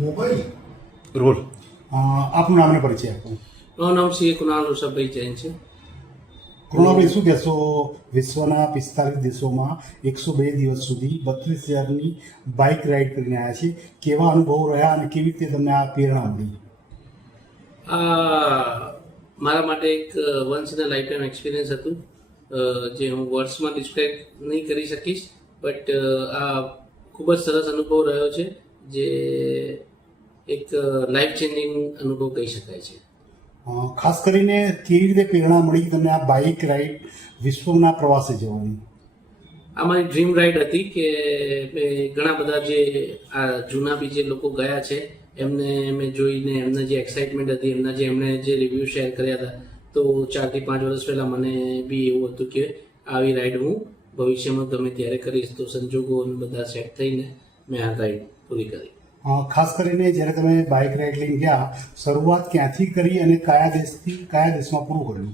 Mobile role આપનું નામને પરિચય આપો. મારું નામ શ્રી કુણાલ ઋષભભાઈ જૈન છે. કરુણાભાઈ, શું કહેશો? વિશ્વના 45 દેશોમાં 102 દિવસ સુધી 32,000ની બાઇક રાઇડ કરીને આવ્યા છે. કેવા અનુભવો રહ્યા અને કેવી રીતે તમને આ પ્રેરણા મળી? આ મારા માટે એક once in a life time experience હતું, જે હું વર્ડ્સમાં ડિસ્ક્રાઇબ નહીં કરી શકીશ, બટ આ ખૂબ જ સરસ અનુભવ રહ્યો છે, જે એક લાઈફ ચેન્જિંગ અનુભવ કહી શકાય છે. ખાસ કરીને કેવી રીતે પ્રેરણા મળી તમને આ બાઇક રાઇડ વિશ્વના પ્રવાસે જવાની? આ મારી ડ્રીમ રાઇડ હતી કે મેં ઘણા બધા જે આ જૂના બી જે લોકો ગયા છે એમને મેં જોઈને એમને જે એક્સાઇટમેન્ટ હતી, એમણે જે રિવ્યૂ શેર કર્યા હતા, તો 4 થી 5 વર્ષ પહેલાં મને બી એવું હતું કે આવી રાઇડ હું ભવિષ્યમાં ગમે ત્યારે કરીશ. તો સંજોગો બધા સેટ થઈને મેં આ રાઇડ પૂરી કરી. ખાસ કરીને જ્યારે તમે બાઇક રાઇડ લઈને ગયા, શરૂઆત ક્યાંથી કરી અને કયા દેશમાં પૂરું કર્યું?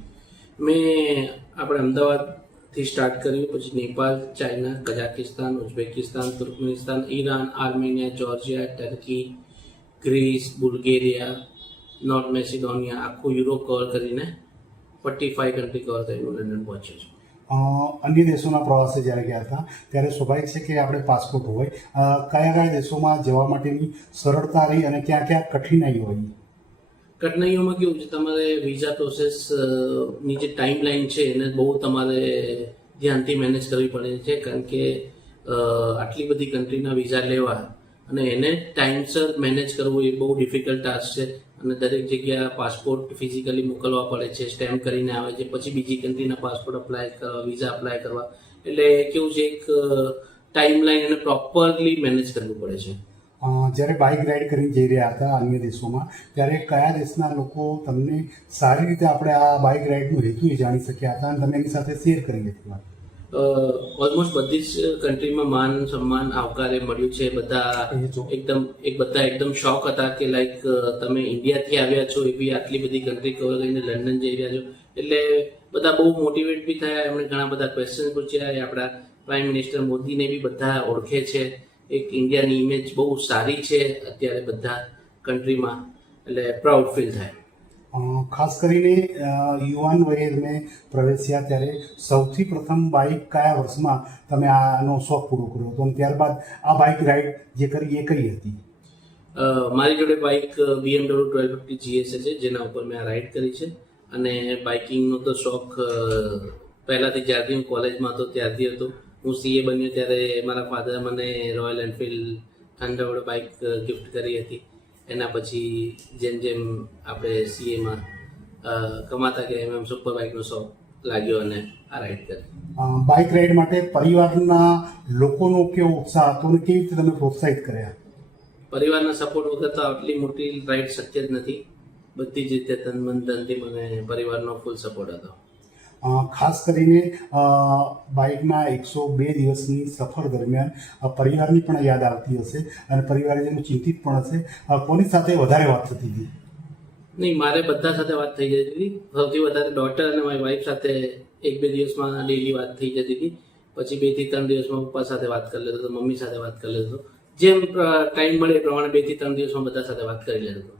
મેં આપણે અમદાવાદથી સ્ટાર્ટ કર્યું, પછી Nepal, China, Kazakhstan, Uzbekistan, Turkmenistan, Iran, Armenia, Georgia, Turkey, Greece, Bulgaria, North Macedonia, આખું યુરોપ કવર કરીને 45 કન્ટ્રી કવર કરીને લંડન પહોંચ્યો છું. અન્ય દેશોના પ્રવાસે જ્યારે ગયા હતા ત્યારે સ્વાભાવિક છે કે આપણે પાસપોર્ટ હોય. કયા દેશોમાં જવા માટેની સરળતા રહી અને ક્યાં ક્યાં કઠિનાઈ હોય? કઠિનાઈઓમાં કેવું છે, તમારે વિઝા પ્રોસેસની જે ટાઈમ લાઈન છે એને બહુ તમારે ધ્યાનથી મેનેજ કરવી પડે છે, કારણ કે આટલી બધી કન્ટ્રીના વિઝા લેવા અને એને ટાઈમસર મેનેજ કરવું એ બહુ ડિફિકલ્ટ ટાસ્ક છે. અને દરેક જગ્યા પાસપોર્ટ ફિઝિકલી મોકલવા પડે છે, સ્ટેમ્પ કરીને આવે છે, પછી બીજી કન્ટ્રીના પાસપોર્ટ વિઝા અપ્લાય કરવા. એટલે કેવું છે, એક ટાઈમ લાઈન એને પ્રોપરલી મેનેજ કરવું પડે છે. જ્યારે બાઇક રાઇડ કરીને જઈ રહ્યા હતા અન્ય દેશોમાં, ત્યારે કયા દેશના લોકો તમને સારી રીતે આપણે આ બાઇક રાઇડનું હેતુ એ જાણી શક્યા હતા અને તમે એની સાથે શેર કરી હતી વાત? ઓલમોસ્ટ બધી જ કન્ટ્રીમાં માન સન્માન આવકારે મળ્યું છે. બધા એકદમ શોક હતા કે લાઈક તમે ઇન્ડિયાથી આવ્યા છો, એવી આટલી બધી કન્ટ્રી કવર કરીને લંડન જઈ રહ્યા છો. એટલે બધા બહુ મોટિવેટ બી થયા. એમણે ઘણા બધા ક્વેશ્ચન પૂછ્યા. આપણા પ્રાઇમ મિનિસ્ટર મોદીને બી બધા ઓળખે છે. એક ઇન્ડિયાની ઇમેજ બહુ સારી છે અત્યારે બધા કન્ટ્રીમાં, એટલે પ્રાઉડ ફીલ થાય. ખાસ કરીને યુવાન વયે તમે પ્રવેશ્યા ત્યારે સૌથી પ્રથમ બાઇક કયા વર્ષમાં તમે આનો શોખ પૂરો કર્યો હતો અને ત્યારબાદ આ બાઇક રાઇડ જે કરી એ કઈ હતી? મારી જોડે બાઇક BMW 1250 GS છે, જેના ઉપર મેં આ રાઇડ કરી છે. અને બાઇકિંગનો તો શોખ પહેલાંથી, જ્યારથી હું કોલેજમાં હતો ત્યારથી હતો. હું CA બન્યો ત્યારે મારા ફાધરે મને royal Enfield Thunderbird bike gift કરી હતી. એના પછી જેમ જેમ આપણે CAમાં કમાતા ગયા એમ સુપર બાઇકનો શોખ લાગ્યો અને આ રાઇડ કરી. બાઇક રાઇડ માટે પરિવારના લોકોનો કેવો ઉત્સાહ હતો અને કેવી રીતે તમે પ્રોત્સાહિત કર્યા? પરિવારના સપોર્ટ વગર તો આટલી મોટી રાઇડ શક્ય જ નથી. બધી જ રીતે તન મન ધનથી મને પરિવારનો ફૂલ સપોર્ટ હતો. ખાસ કરીને બાઇકના 102 દિવસની સફર દરમિયાન પરિવારની પણ યાદ આવતી હશે અને પરિવારજનો ચિંતિત પણ હશે. કોની સાથે વધારે વાત થતી હતી? નહીં, મારે બધા સાથે વાત થઈ જતી હતી. સૌથી વધારે ડોટર અને મારી વાઈફ સાથે 1-2 દિવસમાં ડેઈલી વાત થઈ જતી હતી. પછી 2 થી 3 દિવસમાં પપ્પા સાથે વાત કરી લેતો હતો, મમ્મી સાથે વાત કરી લેતો હતો. જેમ ટાઈમ મળે એ પ્રમાણે 2 થી 3 દિવસમાં બધા સાથે વાત કરી લેતો હતો.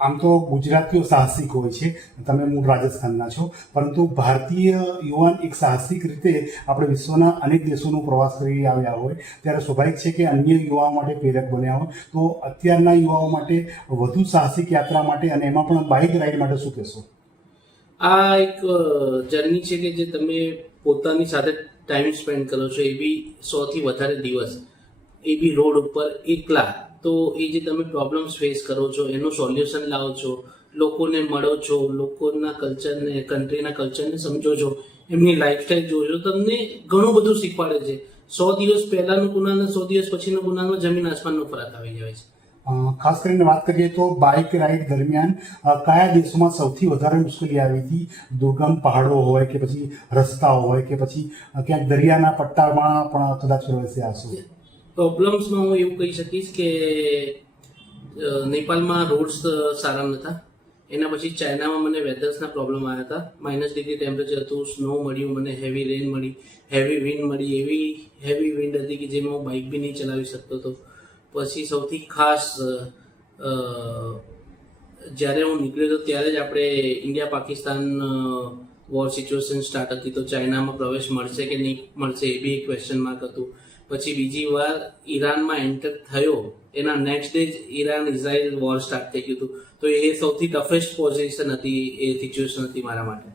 આમ તો ગુજરાતીઓ સાહસિક હોય છે, તમે મૂળ રાજસ્થાનના છો, પરંતુ ભારતીય યુવાન એક સાહસિક રીતે આપણે વિશ્વના અનેક દેશોનો પ્રવાસ કરી આવ્યા હોય ત્યારે સ્વાભાવિક છે કે અન્ય યુવાઓ માટે પ્રેરક બન્યા હોય. તો અત્યારના યુવાઓ માટે વધુ સાહસિક યાત્રા માટે અને એમાં પણ બાઇક રાઇડ માટે શું કહેશો? આ એક જર્ની છે કે જે તમે પોતાની સાથે ટાઈમ સ્પેન્ડ કરો છો, એ બી 100 થી વધારે દિવસ, એ બી રોડ ઉપર એકલા. તો એ જે તમે પ્રોબ્લેમ્સ ફેસ કરો છો એનું સોલ્યુશન લાવો છો, લોકોને મળો છો, લોકોના કલ્ચરને, કન્ટ્રીના કલ્ચરને સમજો છો, એમની લાઈફસ્ટાઈલ જોવો છો, તમને ઘણું બધું શીખવાડે છે. 100 દિવસ પહેલાંનું ગુનાને 100 દિવસ પછીનો ગુનામાં જમીન આસમાનનો ફરક આવી જાય છે. ખાસ કરીને વાત કરીએ તો બાઇક રાઇડ દરમિયાન કયા દેશોમાં સૌથી વધારે મુશ્કેલી આવી હતી? દુર્ગમ પહાડો હોય કે પછી રસ્તાઓ હોય કે પછી ક્યાંક દરિયાના પટ્ટામાં પણ કદાચ પ્રવેશ્યા હશો? પ્રોબ્લેમ્સમાં હું એવું કહી શકીશ કે નેપાળમાં રોડ્સ સારા નહોતા. એના પછી ચાઇનામાં મને વેધર્સના પ્રોબ્લેમ આવ્યા હતા. -ડિગ્રી ટેમ્પરેચર હતું, સ્નો મળ્યું, મને હેવી રેન મળી, હેવી વિન્ડ મળી. એવી હેવી વિન્ડ હતી કે જેમાં હું બાઇક બી નહીં ચલાવી શકતો હતો. પછી સૌથી ખાસ જ્યારે હું નીકળ્યો હતો ત્યારે જ આપણે India Pakistan war situation start હતી, તો ચાઇનામાં પ્રવેશ મળશે કે નહીં મળશે એ બી એક ક્વેશ્ચન માર્ક હતું. પછી બીજી વાર ઈરાનમાં એન્ટર થયો, એના નેક્સ્ટ ડે જ ઈરાન ઇઝરાયલ વોર સ્ટાર્ટ થઈ ગયું હતું. તો એ સૌથી ટફેસ્ટ પોઝિશન હતી, એ સિચ્યુએશન હતી મારા માટે.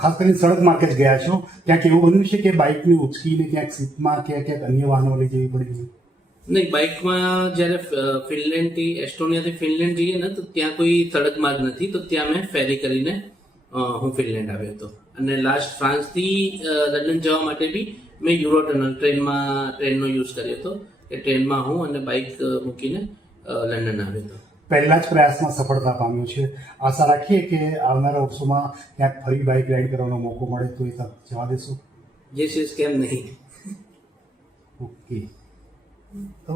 ખાસ કરીને સડક માર્ગે જ ગયા છો, ક્યાંક એવું બન્યું છે કે બાઇકને ઉચકીને ક્યાંક સીટમાં કે ક્યાંક અન્ય વાહનો લઈ જવી પડી? નહીં, બાઇકમાં જ્યારે ફિનલેન્ડથી એસ્ટોનિયાથી ફિનલેન્ડ જઈએ ને તો ત્યાં કોઈ સડક માર્ગ નથી, તો ત્યાં મેં ફેરી કરીને હું ફિનલેન્ડ આવ્યો હતો. અને લાસ્ટ ફ્રાન્સથી લંડન જવા માટે બી મેં યુરો ટનલ ટ્રેનનો યુઝ કર્યો હતો, કે ટ્રેનમાં હું અને બાઇક મૂકીને લંડન આવ્યો હતો. પહેલા જ પ્રયાસમાં સફળતા પામ્યો છે. આશા રાખીએ કે આવનારા વર્ષોમાં ક્યાંક ફરી બાઇક રાઇડ કરવાનો મોકો મળે તો એ તક જવા દેશો? જે છે કેમ નહીં. ઓકે. તો